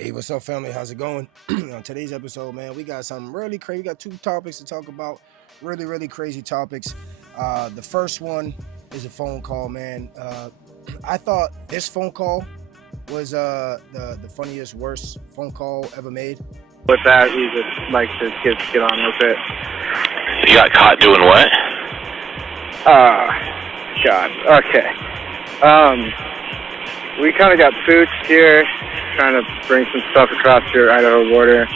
Hey, what's up, family? How's it going? On today's episode, man, we got something really crazy. We got two topics to talk about. Really crazy topics. The first one is a phone call, man. I thought this phone call was the funniest, worst phone call ever made. With that, we just like to get on with it. You got caught doing what? God. Okay. We kind of got pooched here, trying to bring some stuff across your Idaho border.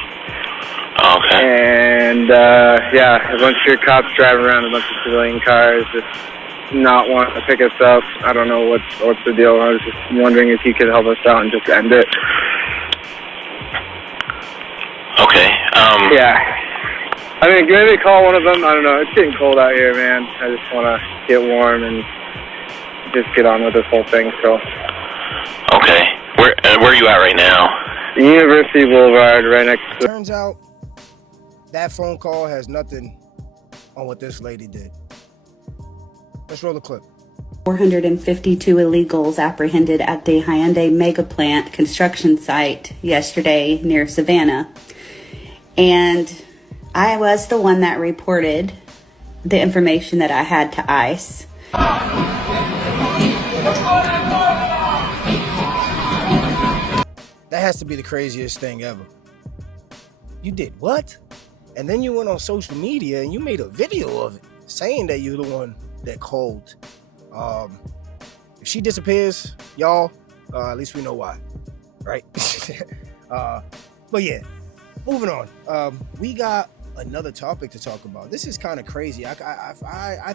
Okay. And, a bunch of cops driving around a bunch of civilian cars, just not wanting to pick us up. I don't know what's the deal. I was just wondering if you could help us out and just end it. Okay. Yeah. I mean, maybe call one of them. I don't know. It's getting cold out here, man. I just want to get warm and just get on with this whole thing, so. Okay. Where are you at right now? University Boulevard, right next to... Turns out that phone call has nothing on what this lady did. Let's roll the clip. 452 illegals apprehended at the Hyundai mega plant construction site yesterday near Savannah. And I was the one that reported the information that I had to ICE. That has to be the craziest thing ever. You did what? And then you went on social media and you made a video of it saying that you're the one that called. If she disappears, y'all, at least we know why, right? But yeah, moving on. We got another topic to talk about. This is kind of crazy. I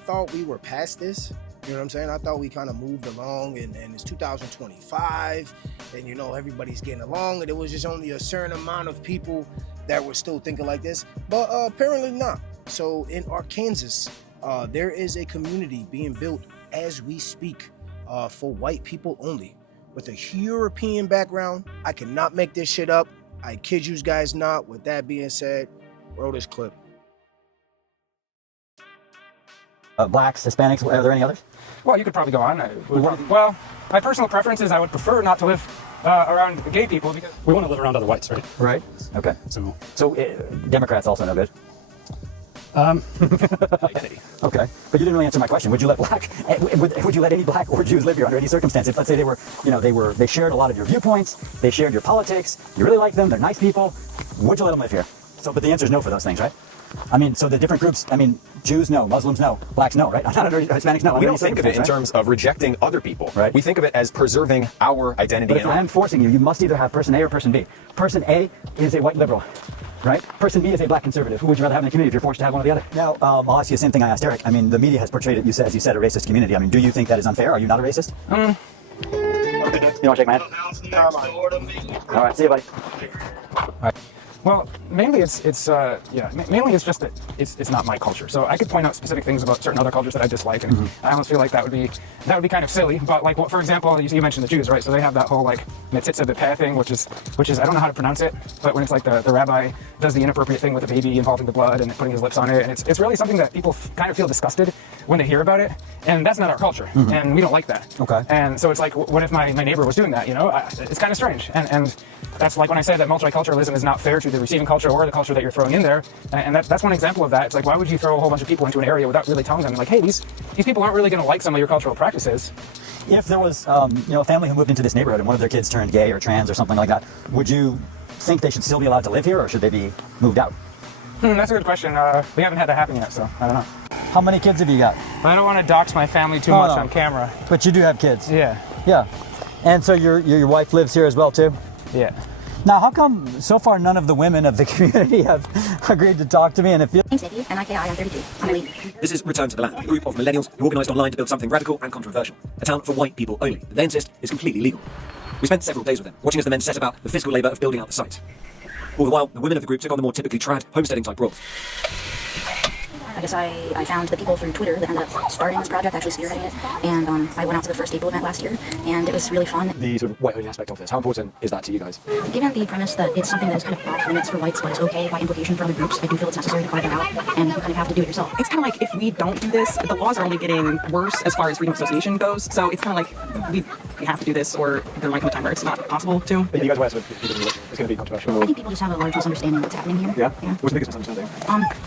thought we were past this. You know what I'm saying? I thought we kind of moved along and it's 2025 and, you know, everybody's getting along and it was just only a certain amount of people that were still thinking like this. But apparently not. So in Arkansas, there is a community being built as we speak for white people only with a European background. I cannot make this shit up. I kid you guys not. With that being said, roll this clip. Blacks, Hispanics, are there any others? Well, you could probably go on. Well, my personal preference is I would prefer not to live around gay people because we want to live around other whites, right? Right. Okay. So Democrats also no good. Identity. Okay, but you didn't really answer my question. Would you let any black or Jews live here under any circumstance? If let's say they shared a lot of your viewpoints, they shared your politics, you really like them, they're nice people, would you let them live here? So, but the answer is no for those things, right? I mean, so the different groups, Jews no, Muslims no, blacks no, right? Hispanics no. We don't think of it in terms of rejecting other people. Right. We think of it as preserving our identity. But if I'm forcing you, you must either have person A or person B. Person A is a white liberal, right? Person B is a black conservative. Who would you rather have in the community if you're forced to have one or the other? Now, I'll ask you the same thing I asked Eric. I mean, the media has portrayed it, as you said, a racist community. I mean, do you think that is unfair? Are you not a racist? You want to shake my hand? All right, see you, buddy. All right. Well, mainly it's just that it's not my culture. So I could point out specific things about certain other cultures that I dislike, and I almost feel like that would be kind of silly. But like, for example, you mentioned the Jews, right? So they have that whole like Metzitza B'Peh thing, which is I don't know how to pronounce it, but when it's like the rabbi does the inappropriate thing with the baby involving the blood and putting his lips on it, and it's really something that people kind of feel disgusted when they hear about it, and that's not our culture, and we don't like that. Okay. And so it's like, what if my neighbor was doing that? You know, it's kind of strange, and that's like when I say that multiculturalism is not fair to the receiving culture or the culture that you're throwing in there, and that's one example of that. It's like, why would you throw a whole bunch of people into an area without really telling them, like, hey, these people aren't really going to like some of your cultural practices? If there was, a family who moved into this neighborhood and one of their kids turned gay or trans or something like that, would you think they should still be allowed to live here, or should they be moved out? That's a good question. We haven't had that happen yet, so I don't know. How many kids have you got? I don't want to dox my family too much on camera. But you do have kids? Yeah. Yeah. And so your wife lives here as well, too? Yeah. Now, how come so far none of the women of the community have agreed to talk to me? And if you... Name's Vicky, and I'm 32. I'm a lead. This is Return to the Land, a group of millennials who organised online to build something radical and controversial. A town for white people only, that they insist is completely legal. We spent several days with them, watching as the men set about the physical labour of building out the site. All the while, the women of the group took on the more typically trad, homesteading type roles. I guess I found the people through Twitter that ended up starting this project, actually spearheading it, and I went out to the first April event last year, and it was really fun. The sort of white hoodie aspect of this, how important is that to you guys? Given the premise that it's something that is kind of off limits for whites, but is okay by implication for other groups, I do feel it's necessary to carve that out, and you kind of have to do it yourself. It's kind of like if we don't do this, the laws are only getting worse as far as freedom of association goes. So it's kind of like we have to do this, or there might come a time where it's not possible to. But you guys West, it's going to be controversial. I think people just have a large misunderstanding of what's happening here. Yeah? What's the biggest misunderstanding?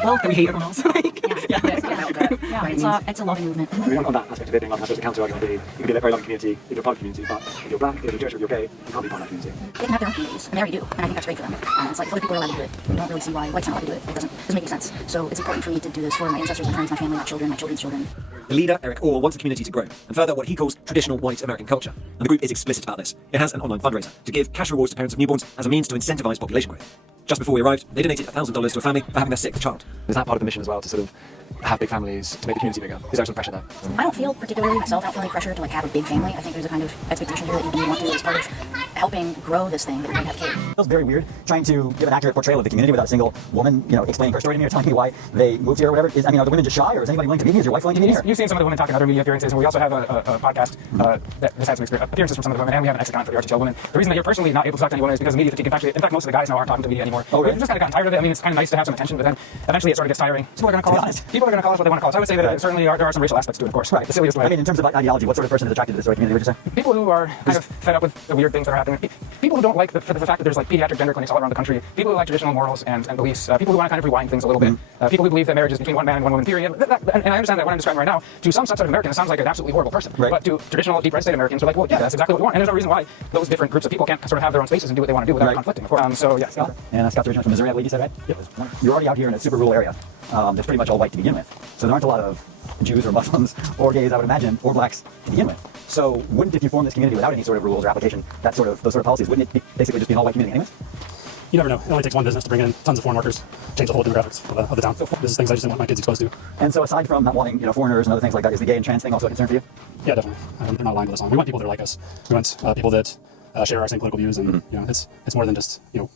Well, That we hate everyone else. it's a loving movement. I mean, on that aspect of it being loving, there's a counter argument. You can be a very loving community if you're part of the community, but if you're black, if you're Jewish, if you're gay, you can't be part of that community. They can have their own communities, and they already do, and I think that's great for them. It's like if other people are allowed to do it, we don't really see why whites aren't allowed to do it. It doesn't make any sense. So it's important for me to do this for my ancestors, my friends, my family, my children, my children's children. The leader, Eric Orr, wants the community to grow, and further what he calls traditional white American culture. And the group is explicit about this. It has an online fundraiser to give cash rewards to parents of newborns as a means to incentivize population growth. Just before we arrived, they donated $1,000 to a family for having their 6th child. Is that part of the mission as well, to sort of have big families, to make the community bigger? Is there some pressure there? I don't feel particularly myself, I don't feel any pressure to like have a big family. I think there's a kind of expectation here that you do want to as part of helping grow this thing that you're going to have kids. It feels very weird trying to give an accurate portrayal of the community without a single woman, explaining her story to me or telling me why they moved here or whatever. Are the women just shy, or is anybody willing to meet me? Is your wife willing to meet me here? You've seen some of the women talk in other media appearances, and we also have a podcast that has had some appearances from some of the women, and we have an exit comment for the RTL women. The reason that you're personally not able to talk to any women is because of media fatigue. In fact, most of the guys now aren't talking to media anymore. Oh, really? We've just kind of gotten tired of it. I mean, it's kind of nice to have some attention, but then eventually it sort of gets tiring. People are going to call us what they want to call us. I would say that certainly there are some racial aspects to it, of course. Right. The silliest way. I mean, in terms of ideology, what sort of person is attracted to this sort of community, would you say? People who are kind of fed up with the weird things that are happening. People who don't like the fact that there's like pediatric gender clinics all around the country. People who like traditional morals and beliefs. People who want to kind of rewind things a little bit. People who believe that marriage is between one man and one woman, period. And I understand that what I'm describing right now, to some subset of Americans, it sounds like an absolutely horrible person. Right. But to traditional deep red state Americans, we're like, well, yeah, that's exactly what we want. And there's no reason why those different groups of people can't sort of have their own spaces and do what they want to do without conflicting. So yeah. Scott. And Scott's originally from Missouri, I believe you said, right? Yep. You're already out here in a super rural area. That's pretty much all white to begin with. So there aren't a lot of Jews or Muslims or gays, I would imagine, or blacks to begin with. So wouldn't, if you form this community without any sort of rules or application, those sort of policies, wouldn't it basically just be an all-white community anyways? You never know. It only takes one business to bring in tons of foreign workers, change the whole demographics of the town. This is things I just didn't want my kids exposed to. And so aside from not wanting, foreigners and other things like that, is the gay and trans thing also a concern for you? Yeah, definitely. They're not aligned with us. We want people that are like us. We want people that share our same political views, and it's more than just we're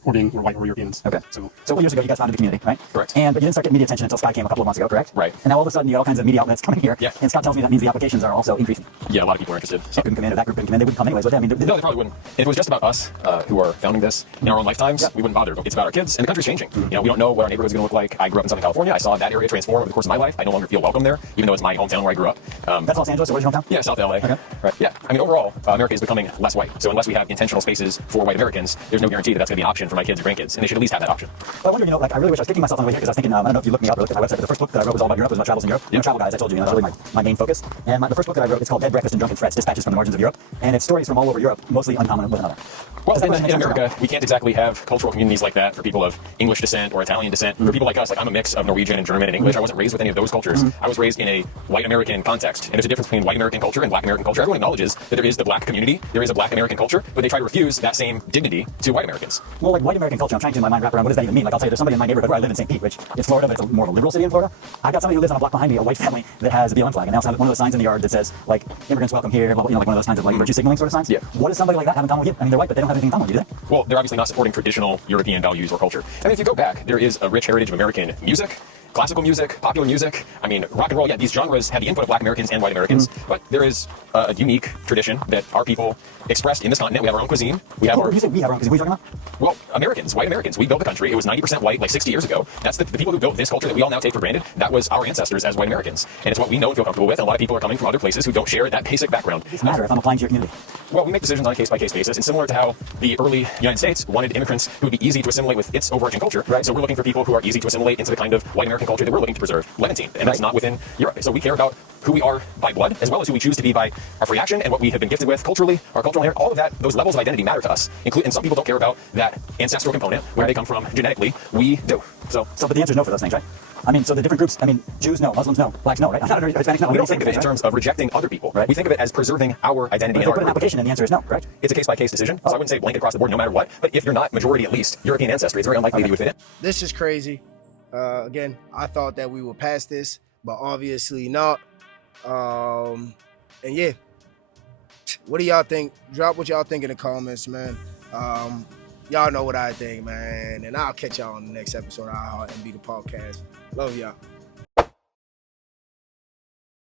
white, we're Europeans. Okay. So a couple years ago, you guys founded the community, right? Correct. But you didn't start getting media attention until Sky came a couple of months ago, correct? Right. And now all of a sudden, you got all kinds of media outlets coming here. Yeah. And Scott tells me that means the applications are also increasing. Yeah, a lot of people are interested. They couldn't come in, or that group couldn't come in. They wouldn't come anyways, would they? I mean, No, they probably wouldn't. If it was just about us who are founding this in our own lifetimes, we wouldn't bother. It's about our kids, and the country's changing. We don't know what our neighborhood's going to look like. I grew up in Southern California. I saw that area transform over the course of my life. I no longer feel welcome there, even though it's my hometown where I grew up. That's Los Angeles, original hometown? Yeah, South LA. Okay. Right. Yeah. I mean, overall, America is becoming less white. So unless we have intentional spaces for white Americans, there's no guarantee that that's going to be an option for my kids or grandkids, and they should at least have that option. Well, I wonder, I really wish I was kicking myself on the way here because I was thinking, I don't know if you looked me up or looked at my website, but the first book that I wrote was all about Europe. It was about travels in Europe. I'm a travel guy, as I told you, that's really my main focus. And the first book that I wrote, it's called Dead Breakfast and Drunken Threats, Dispatches from the Margins of Europe. And it's stories from all over Europe, mostly uncommon with another. Well, in America, we can't exactly have cultural communities like that for people of English descent or Italian descent. For people like us, like I'm a mix of Norwegian and German and English. I wasn't raised with any of those cultures. I was raised in a white American context. And there's a difference between white American culture and black American culture. Everyone acknowledges that there is the black community, there is a black American culture, but they try to refuse that same dignity to white Americans. Well, like white American culture, I'm trying to in my mind wrap around what does that even mean? Like I'll tell you, there's somebody in my neighborhood where I live in St. Pete, which is Florida, but it's more of a liberal city in Florida. I've got somebody who lives on a block behind me, a white family that has a BLM flag, and they also have one of those signs in the yard that says like immigrants welcome here, like one of those kinds of like virtue signaling sort of signs. Yeah. What does somebody like that have in common with you? I mean, they're white, but they don't have anything in common with you, do they? Well, they're obviously not supporting traditional European values or culture. I mean, if you go back, there is a rich heritage of American music, classical music, popular music. I mean, rock and roll, yeah, these genres had the input of black Americans and white Americans, but there is a unique tradition that our people expressed in this continent. We have our own cuisine. We have You say we have our own cuisine. What are you talking about? Well, Americans, white Americans. We built the country. It was 90% white like 60 years ago. That's the people who built this culture that we all now take for granted. That was our ancestors as white Americans. And it's what we know and feel comfortable with. And a lot of people are coming from other places who don't share that basic background. It doesn't matter if I'm applying to your community. Well, we make decisions on a case-by-case basis. And similar to how the early United States wanted immigrants who would be easy to assimilate with its overarching culture. Right. So we're looking for people who are easy to assimilate into the kind of white American culture that we're looking to preserve. Levantine. And that's not within Europe. So we care about who we are by blood, as well as who we choose to be by our free action and what we have been gifted with culturally, our cultural inheritance. All of that, those levels of identity matter to us. And some people don't care about that ancestral component, where they come from genetically. We do. So, but the answer is no for those things, right? I mean, so the different groups, I mean, Jews no, Muslims no, blacks no, right? Hispanics no. We don't think of it in terms of rejecting other people. Right. We think of it as preserving our identity. But if they put an application and the answer is no, correct? It's a case-by-case decision. So I wouldn't say blanket across the board no matter what, but if you're not majority at least European ancestry, it's very unlikely that you would fit in. This is crazy. Again, I thought that we were past this, but obviously not. And yeah, what do y'all think? Drop what y'all think in the comments, man. Y'all know what I think, man. And I'll catch y'all on the next episode of iHeart MB the podcast. Love y'all.